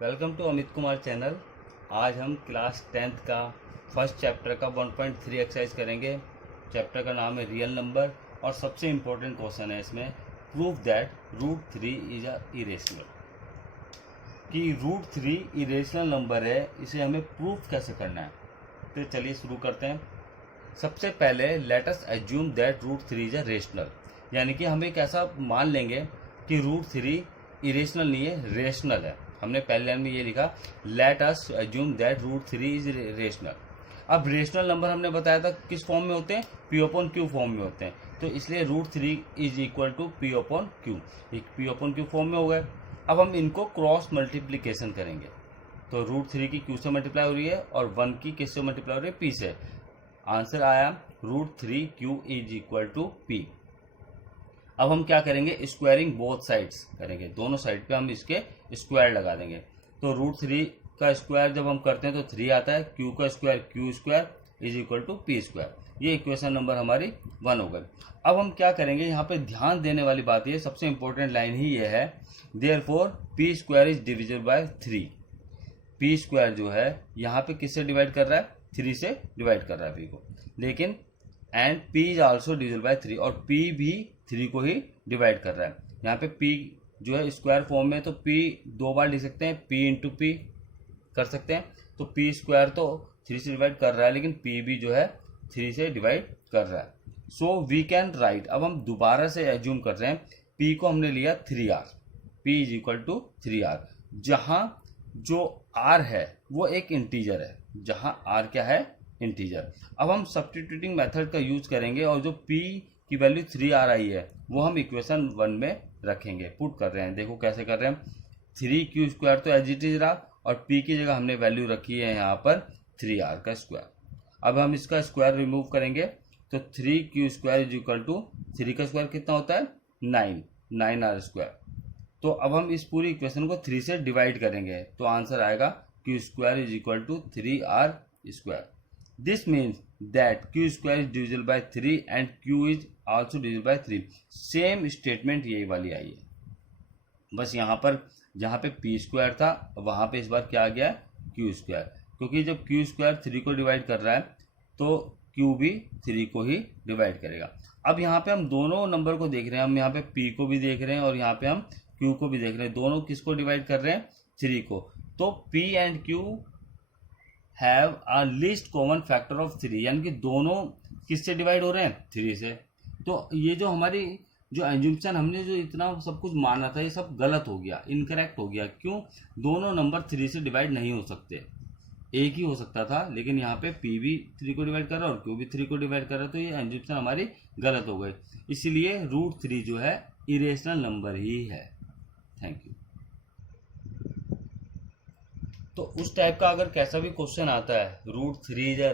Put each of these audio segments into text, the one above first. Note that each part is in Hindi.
Welcome to Amit Kumar channel. आज हम क्लास 10th का फर्स्ट चैप्टर का 1.3 एक्सरसाइज करेंगे। चैप्टर का नाम है रियल नंबर और सबसे इम्पोर्टेंट क्वेश्चन है इसमें, prove that √3 is a irrational. कि √3 इरेशनल नंबर है, इसे हमें प्रूफ कैसे करना है। तो चलिए शुरू करते हैं। सबसे पहले let us assume that √3 is a rational, यानी कि हम एक ऐसा मान लेंगे कि √3 इरेशनल नहीं है, रेशनल है। हमने पहले लाइन में ये लिखा, let us assume that √3 is rational. अब रेशनल नंबर हमने बताया था किस फॉर्म में होते हैं, P/Q फॉर्म में होते हैं। तो इसलिए √3 इज इक्वल टू P/Q, एक P/Q फॉर्म में हो गए। अब हम इनको क्रॉस मल्टीप्लीकेशन करेंगे। तो √3 की Q से मल्टीप्लाई हो रही है और 1 की किस से मल्टीप्लाई हो रही है, P से। आंसर आया √3Q is equal to P। अब हम क्या करेंगे, स्क्वायरिंग बोथ साइड्स करेंगे, दोनों साइड पे हम इसके स्क्वायर लगा देंगे। तो √3 का स्क्वायर जब हम करते हैं तो 3 आता है, Q का square Q square is equal to P square. ये इक्वेशन नंबर हमारी 1 हो गई। अब हम क्या करेंगे, यहाँ पे ध्यान देने वाली बात ये, सबसे इंपॉर्टेंट लाइन ही ये है, therefore P square is divisible by 3। P square जो है यहाँ पे किससे डिवाइड कर रहा है, 3 से डिवाइड कर रहा है P को, लेकिन and P is also divisible by 3, और P भी 3 को ही डिवाइड कर रहा है। यहाँ पे P जो है स्क्वायर फॉर्म में, तो P 2 बार लिख सकते हैं, P इंटू P कर सकते हैं। तो P स्क्वायर तो 3 से डिवाइड कर रहा है, लेकिन P भी जो है 3 से डिवाइड कर रहा है। सो वी कैन राइट, अब हम दोबारा से एज्यूम कर रहे हैं, P को हमने लिया 3R, P is equal to 3R, जहाँ जो R है वो एक इंटीजर है, जहाँ R क्या है, इंटीजर। अब हम सब्स्टिट्यूटिंग मेथड का यूज करेंगे और जो P की वैल्यू 3R आई है वो हम इक्वेशन 1 में रखेंगे, पुट कर रहे हैं। देखो कैसे कर रहे हैं, 3Q स्क्वायर तो एज इट इज रहा और P की जगह हमने वैल्यू रखी है यहाँ पर 3R का स्क्वायर। अब हम इसका स्क्वायर रिमूव करेंगे तो 3Q square is equal to 3 का स्क्वायर कितना होता है, 9R स्क्वायर। तो अब हम इस पूरी इक्वेशन को 3 से डिवाइड करेंगे तो आंसर आएगा Q square is equal to 3R square. This means that Q square is divisible by 3 and Q is also divisible by 3। Same statement यही वाली आई है, बस यहाँ पर जहाँ पे P स्क्वायर था वहाँ पे इस बार क्या आ गया है, Q स्क्वायर, क्योंकि जब Q स्क्वायर 3 को डिवाइड कर रहा है तो Q भी 3 को ही डिवाइड करेगा। अब यहाँ पे हम दोनों नंबर को देख रहे हैं, हम यहाँ पे P को भी देख रहे हैं और यहाँ पे हम Q को भी देख रहे हैं, दोनों किसको डिवाइड कर रहे हैं, 3 को। तो P and Q have a least common factor of 3, यानी कि दोनों किससे डिवाइड हो रहे हैं, 3 से। तो ये जो हमारी जो एज्यूम्पशन हमने जो इतना सब कुछ माना था, ये सब गलत हो गया, इनकरेक्ट हो गया। क्यों, दोनों नंबर 3 से डिवाइड नहीं हो सकते, एक ही हो सकता था, लेकिन यहाँ पे P भी 3 को डिवाइड कर रहा है और Q भी 3 को डिवाइड कर रहा है, तो ये एज्यूम्पशन हमारी गलत हो गई। इसीलिए √3 जो है इरेशनल नंबर ही है। Thank you. तो उस टाइप का अगर कैसा भी क्वेश्चन आता है, √3 is a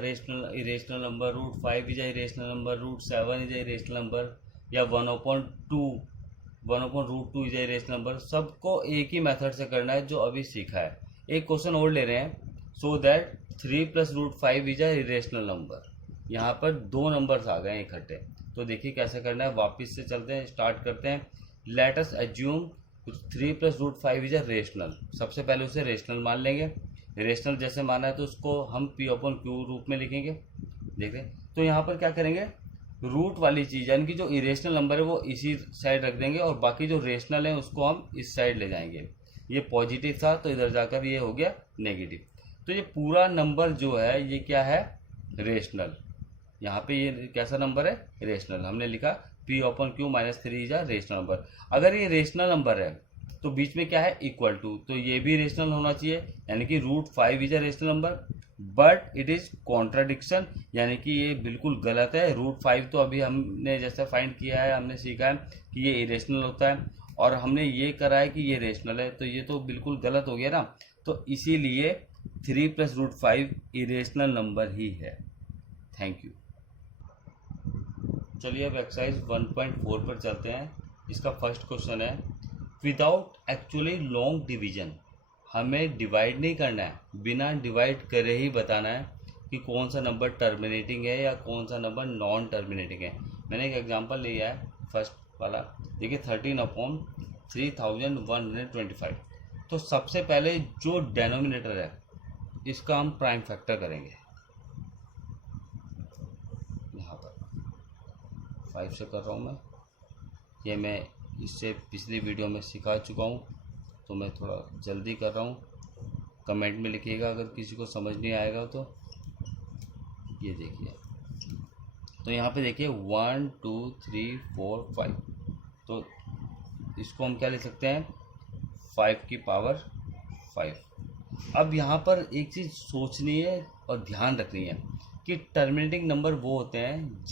irrational number, √5 is a irrational number, √7 is a irrational number, या 1/2 इज अ इरेशनल नंबर, सबको एक ही मेथड से करना है जो अभी सीखा है। एक क्वेश्चन और ले रहे हैं, so that 3 + √5 is a irrational number. यहाँ पर 2 नंबर्स आ गए इकट्ठे, तो देखिए कैसे करना है। वापस से चलते हैं, स्टार्ट करते हैं। Let us assume 3 + √5 is a rational. सबसे पहले उसे रेशनल मान लेंगे। रेशनल जैसे माना है तो उसको हम P/Q रूप में लिखेंगे। देखें तो यहाँ पर क्या करेंगे, रूट वाली चीज़ यानी कि जो इरेशनल नंबर है वो इसी साइड रख देंगे और बाकी जो रेशनल है उसको हम इस साइड ले जाएंगे। ये पॉजिटिव था तो इधर जाकर ये हो गया नेगेटिव। तो ये पूरा नंबर जो है ये क्या है, रेशनल। यहाँ पे ये कैसा नंबर है, रेशनल। हमने लिखा P/Q -3 is a rational number. अगर ये रेशनल नंबर है तो बीच में क्या है, इक्वल टू, तो ये भी रेशनल होना चाहिए, यानी कि √5 is a rational number, but it is contradiction, यानी कि ये बिल्कुल गलत है। √5 तो अभी हमने जैसे फाइंड किया है, हमने सीखा है कि ये इरेशनल होता है और हमने ये करा है कि ये रेशनल है, तो ये तो बिल्कुल गलत हो गया ना। तो इसीलिए 3 + √5 इरेशनल नंबर ही है। Thank you. चलिए अब एक्सरसाइज 1.4 पर चलते हैं। इसका फर्स्ट क्वेश्चन है, विदाउट एक्चुअली लॉन्ग डिवीजन, हमें डिवाइड नहीं करना है, बिना डिवाइड करे ही बताना है कि कौन सा नंबर टर्मिनेटिंग है या कौन सा नंबर नॉन टर्मिनेटिंग है। मैंने एक एग्जांपल लिया है फर्स्ट वाला, देखिए 13/3125। तो सबसे पहले जो डेनोमिनेटर है इसका हम प्राइम फैक्टर करेंगे। यहाँ पर 5 से कर रहा हूँ मैं, ये मैं इससे पिछली वीडियो में सिखा चुका हूँ, तो मैं थोड़ा जल्दी कर रहा हूँ। कमेंट में लिखिएगा अगर किसी को समझ नहीं आएगा तो। ये देखिए, तो यहाँ पे देखिए 1 2 3 4 5, तो इसको हम क्या लिख सकते हैं 5 की पावर 5। अब यहाँ पर एक चीज़ सोचनी है और ध्यान रखनी है कि टर्मिनेटिंग नंबर वो होते हैं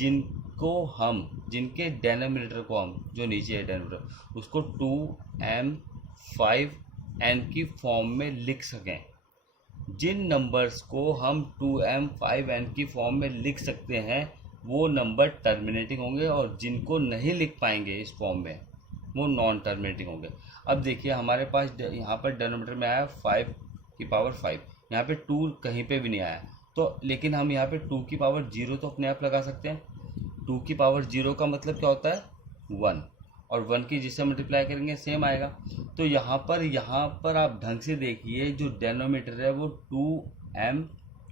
जिनके डेनोमिनेटर को हम, जो नीचे है डेनोमिनेटर, उसको 2m 5n की फॉर्म में लिख सकें। जिन नंबर्स को हम 2m 5n की फॉर्म में लिख सकते हैं वो नंबर टर्मिनेटिंग होंगे, और जिनको नहीं लिख पाएंगे इस फॉर्म में वो नॉन टर्मिनेटिंग होंगे। अब देखिए हमारे पास यहाँ पर डेनोमिनेटर में आया 5 की पावर 5, यहाँ पे 2 कहीं पे भी नहीं आया, तो लेकिन हम यहाँ पे 2 की पावर 0 तो अपने आप लगा सकते हैं। 2 की पावर 0 का मतलब क्या होता है 1, और 1 की जिससे मल्टीप्लाई करेंगे सेम आएगा। तो यहाँ पर आप ढंग से देखिए, जो डेनोमिनेटर है वो 2m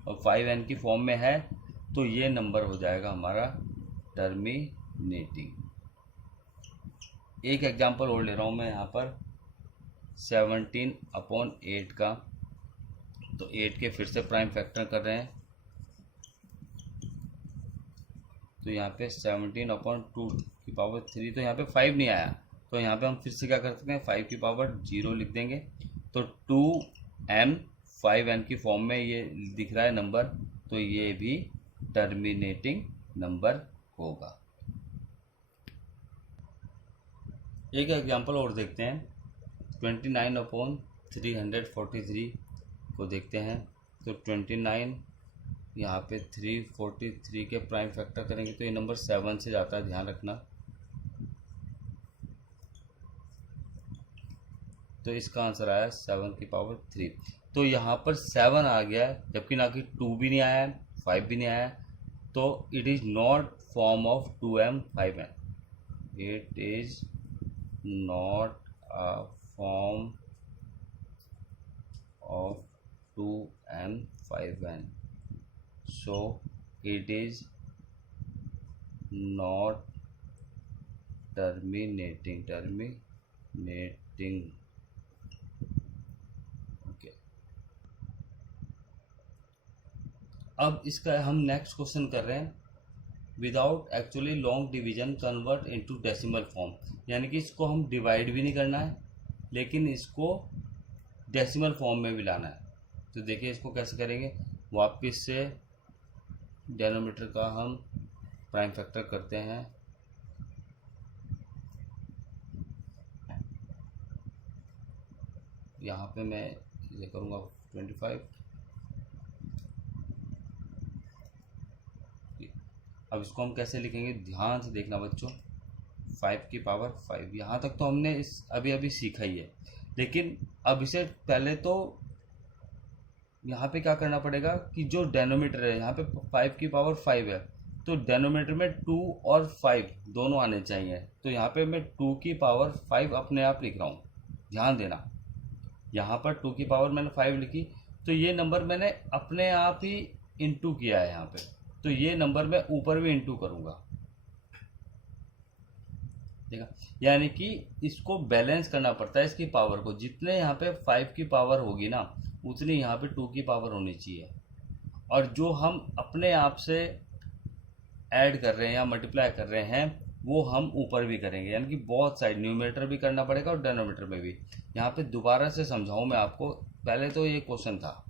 और 5n की फॉर्म में है, तो ये नंबर हो जाएगा हमारा टर्मिनेटिंग। एक एग्जांपल और ले रहा हूँ मैं यहाँ पर 17/8 का, तो 8 के फिर से प्राइम फैक्टर कर रहे हैं, तो यहाँ पे 17/2 की पावर 3, तो यहाँ पे 5 नहीं आया, तो यहाँ पे हम फिर से क्या कर सकते हैं 5 की पावर 0 लिख देंगे, तो 2m 5n की फॉर्म में ये दिख रहा है नंबर, तो ये भी टर्मिनेटिंग नंबर होगा। एक एग्जांपल और देखते हैं 29/343 को देखते हैं, तो 29 यहाँ पे 343 के प्राइम फैक्टर करेंगे तो ये नंबर 7 से जाता है, ध्यान रखना। तो इसका आंसर आया 7 की पावर 3, तो यहाँ पर 7 आ गया है, जबकि ना कि 2 भी नहीं आया है 5 भी नहीं आया है, तो it is not form of 2m 5n, it is not a form of 2m 5n, so it is not terminating okay। अब इसका हम नेक्स्ट क्वेश्चन कर रहे हैं, without actually long division convert into decimal form, यानी कि इसको हम डिवाइड भी नहीं करना है लेकिन इसको डेसिमल फॉर्म में भी लाना है। तो देखिए इसको कैसे करेंगे, वापस से डेनोमिनेटर का हम प्राइम फैक्टर करते हैं, यहाँ पे मैं ये करूँगा 25। अब इसको हम कैसे लिखेंगे ध्यान से देखना बच्चों, 5 की पावर 5, यहाँ तक तो हमने इस अभी सीखा ही है, लेकिन अब इसे पहले तो यहाँ पे क्या करना पड़ेगा कि जो डेनोमीटर है यहाँ पे 5 की पावर 5 है, तो डेनोमीटर में 2 और 5 दोनों आने चाहिए, तो यहाँ पे मैं 2 की पावर 5 अपने आप लिख रहा हूँ, ध्यान देना। यहाँ पर 2 की पावर मैंने 5 लिखी, तो ये नंबर मैंने अपने आप ही इंटू किया है यहाँ पे, तो ये नंबर मैं ऊपर भी इंटू करूँगा, देखा। यानी कि इसको बैलेंस करना पड़ता है, इसकी पावर को, जितने यहाँ पे 5 की पावर होगी ना उतनी यहाँ पे 2 की पावर होनी चाहिए, और जो हम अपने आप से ऐड कर रहे हैं या मल्टीप्लाई कर रहे हैं वो हम ऊपर भी करेंगे, यानी कि बहुत साइड न्यूमरेटर भी करना पड़ेगा और डेनोमीटर में भी। यहाँ पे दोबारा से समझाऊँ मैं आपको, पहले तो ये क्वेश्चन था,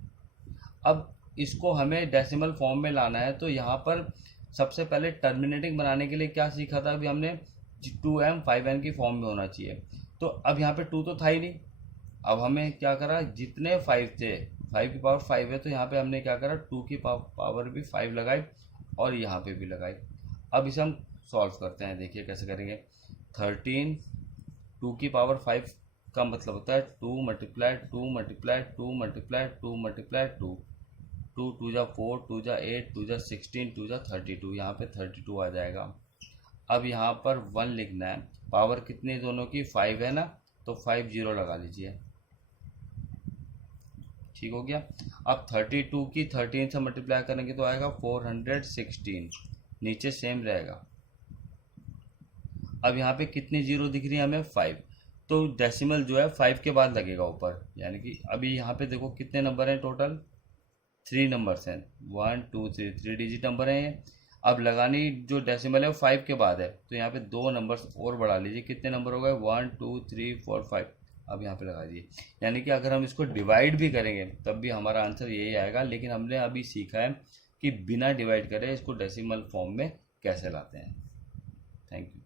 अब इसको हमें डेसिमल फॉर्म में लाना है, तो यहाँ पर सबसे पहले टर्मिनेटिंग बनाने के लिए क्या सीखा था अभी हमने, 2m 5n की फॉर्म में होना चाहिए, तो अब यहाँ पे 2 तो था ही नहीं, अब हमें क्या करा, जितने 5 थे 5 की पावर 5 है, तो यहाँ पे हमने क्या करा 2 की पावर भी 5 लगाई और यहाँ पे भी लगाई। अब इसे हम सॉल्व करते हैं, देखिए कैसे करेंगे। 13 2 की पावर 5 का मतलब होता है 2 मल्टीप्लाई 2 मल्टीप्लाई 2 मल्टीप्लाई 2 मल्टीप्लाई 2, 2 2 जा 4, 2 जा 8, 2 जा 16, 2 जा 32, यहाँ पे 32 आ जाएगा। अब यहाँ पर 1 लिखना है, पावर कितनी दोनों की 5 है ना, तो 5 0 लगा लीजिए, ठीक हो गया। अब 32 की 13 से मल्टीप्लाई करेंगे तो आएगा 416, नीचे सेम रहेगा। अब यहाँ पे कितनी जीरो दिख रही है हमें? 5। तो डेसिमल जो है 5 के बाद लगेगा ऊपर, यानी कि अभी यहाँ पे देखो कितने नंबर हैं टोटल? 3 नंबर्स हैं, 1 2 3, 3 डिजिट नंबर हैं ये। अब लगानी जो डेसिमल है वो 5 के बाद है, तो यहाँ पे 2 नंबर्स और बढ़ा लीजिए। कितने नंबर हो गए? 1 2 3 4 5। अब यहाँ पे लगा दिए, यानी कि अगर हम इसको डिवाइड भी करेंगे तब भी हमारा आंसर यही आएगा। लेकिन हमने अभी सीखा है कि बिना डिवाइड करे इसको डेसिमल फॉर्म में कैसे लाते हैं। Thank you.